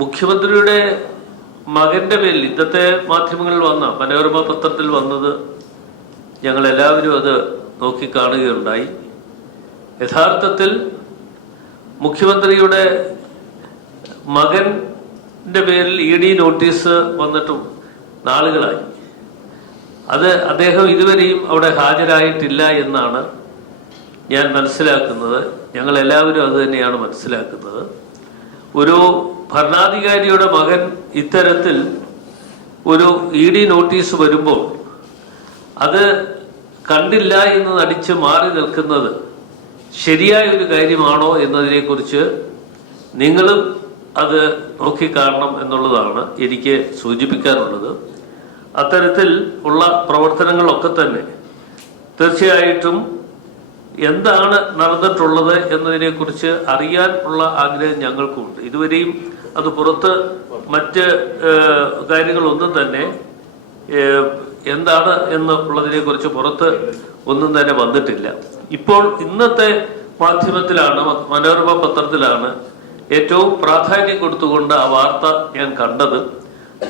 മുഖ്യമന്ത്രിയുടെ മകന്റെ പേരിൽ ഇന്നത്തെ മാധ്യമങ്ങളിൽ വന്ന മനോരമ പത്രത്തിൽ വന്നത് ഞങ്ങൾ എല്ലാവരും അത് നോക്കിക്കാണുകയുണ്ടായി. യഥാർത്ഥത്തിൽ മുഖ്യമന്ത്രിയുടെ മകന്റെ പേരിൽ ED നോട്ടീസ് വന്നിട്ടും നാളുകളായി. അത് അദ്ദേഹം ഇതുവരെയും അവിടെ ഹാജരായിട്ടില്ല എന്നാണ് ഞാൻ മനസ്സിലാക്കുന്നത്. ഞങ്ങൾ എല്ലാവരും അത് തന്നെയാണ് മനസ്സിലാക്കുന്നത്. ഒരു ഭരണാധികാരിയുടെ മകൻ ഇത്തരത്തിൽ ഒരു ED നോട്ടീസ് വരുമ്പോൾ അത് കണ്ടില്ല എന്ന് നടിച്ച് മാറി നിൽക്കുന്നത് ശരിയായ ഒരു കാര്യമാണോ എന്നതിനെക്കുറിച്ച് നിങ്ങളും അത് നോക്കിക്കാണണം എന്നുള്ളതാണ് എനിക്ക് സൂചിപ്പിക്കാനുള്ളത്. അത്തരത്തിൽ ഉള്ള പ്രവർത്തനങ്ങളൊക്കെ തന്നെ തീർച്ചയായിട്ടും എന്താണ് നടന്നിട്ടുള്ളത് എന്നതിനെക്കുറിച്ച് അറിയാൻ ഉള്ള ആഗ്രഹം ഞങ്ങൾക്കുണ്ട്. ഇതുവരെയും അത് പുറത്ത് മറ്റ് കാര്യങ്ങളൊന്നും തന്നെ എന്താണ് എന്നുള്ളതിനെ കുറിച്ച് പുറത്ത് ഒന്നും തന്നെ വന്നിട്ടില്ല. ഇപ്പോൾ ഇന്നത്തെ മാധ്യമത്തിലാണ്, മനോരമ പത്രത്തിലാണ് ഏറ്റവും പ്രാധാന്യം കൊടുത്തുകൊണ്ട് ആ വാർത്ത ഞാൻ കണ്ടത്.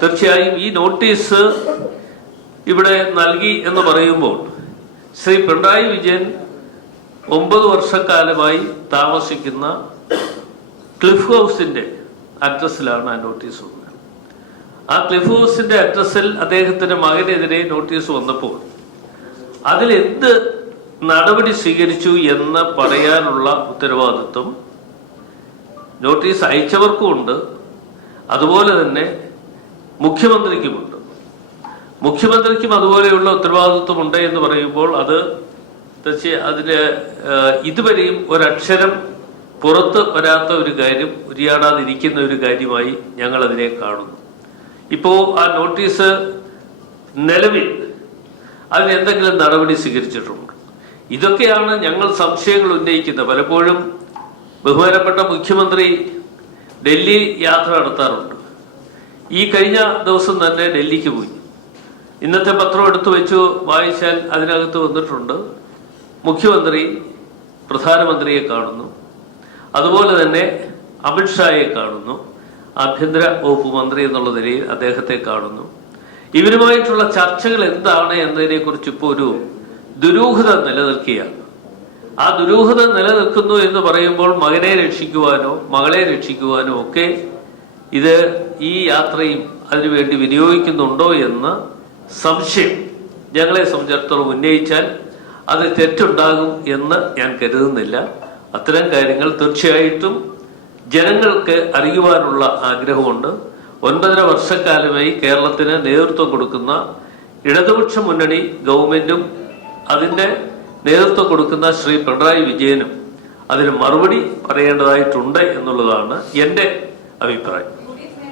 തീർച്ചയായും ഈ നോട്ടീസ് ഇവിടെ നൽകി എന്ന് പറയുമ്പോൾ ശ്രീ പിണറായി വിജയൻ 9 വർഷക്കാലമായി താമസിക്കുന്ന ക്ലിഫ് ഹൗസിന്റെ അഡ്രസ്സിലാണ് ആ നോട്ടീസ് വന്നത്. ആ ക്ലിഫ് ഹൗസിന്റെ അഡ്രസ്സിൽ അദ്ദേഹത്തിന്റെ മകനെതിരെ നോട്ടീസ് വന്നപ്പോൾ അതിലെന്ത് നടപടി സ്വീകരിച്ചു എന്ന് പറയാനുള്ള ഉത്തരവാദിത്വം നോട്ടീസ് അയച്ചവർക്കുമുണ്ട്, അതുപോലെ തന്നെ മുഖ്യമന്ത്രിക്കുമുണ്ട്. മുഖ്യമന്ത്രിക്കും അതുപോലെയുള്ള ഉത്തരവാദിത്വമുണ്ട് എന്ന് പറയുമ്പോൾ അത് തീർച്ചയായും അതിന് ഇതുവരെയും ഒരക്ഷരം പുറത്ത് വരാത്ത ഒരു കാര്യം, ഉരിയാടാതിരിക്കുന്ന ഒരു കാര്യമായി ഞങ്ങൾ അതിനെ കാണുന്നു. ഇപ്പോൾ ആ നോട്ടീസ് നിലവിൽ അതിന് എന്തെങ്കിലും നടപടി സ്വീകരിച്ചിട്ടുണ്ട്? ഇതൊക്കെയാണ് ഞങ്ങൾ സംശയങ്ങൾ ഉന്നയിക്കുന്നത്. പലപ്പോഴും ബഹുമാനപ്പെട്ട മുഖ്യമന്ത്രി ഡൽഹി യാത്ര നടത്താറുണ്ട്. ഈ കഴിഞ്ഞ ദിവസം തന്നെ ഡൽഹിക്ക് പോയി. ഇന്നത്തെ പത്രം എടുത്തു വെച്ചു വായിച്ചാൽ അതിനകത്ത് വന്നിട്ടുണ്ട് മുഖ്യമന്ത്രി പ്രധാനമന്ത്രിയെ കാണുന്നു, അതുപോലെ തന്നെ അമിത്ഷായെ കാണുന്നു, ആഭ്യന്തര വകുപ്പ് മന്ത്രി എന്നുള്ള നിലയിൽ അദ്ദേഹത്തെ കാണുന്നു. ഇവരുമായിട്ടുള്ള ചർച്ചകൾ എന്താണ് എന്നതിനെ കുറിച്ച് ഇപ്പോൾ ഒരു ദുരൂഹത നിലനിൽക്കുകയാണ്. ആ ദുരൂഹത നിലനിൽക്കുന്നു എന്ന് പറയുമ്പോൾ മകനെ രക്ഷിക്കുവാനോ മകളെ രക്ഷിക്കുവാനോ ഒക്കെ ഇത് ഈ യാത്രയും അതിനുവേണ്ടി വിനിയോഗിക്കുന്നുണ്ടോ എന്ന സംശയം ഞങ്ങളെ സംബന്ധിച്ചിടത്തോളം ഉന്നയിച്ചാൽ അത് തെറ്റുണ്ടാകും എന്ന് ഞാൻ കരുതുന്നില്ല. അത്തരം കാര്യങ്ങൾ തീർച്ചയായിട്ടും ജനങ്ങൾക്ക് അറിയുവാനുള്ള ആഗ്രഹമുണ്ട്. 9.5 വർഷക്കാലമായി കേരളത്തിന് നേതൃത്വം കൊടുക്കുന്ന ഇടതുപക്ഷ മുന്നണി ഗവൺമെന്റും അതിന്റെ നേതൃത്വം കൊടുക്കുന്ന ശ്രീ പിണറായി വിജയനും അതിന് മറുപടി പറയേണ്ടതായിട്ടുണ്ട് എന്നുള്ളതാണ് എൻ്റെ അഭിപ്രായം.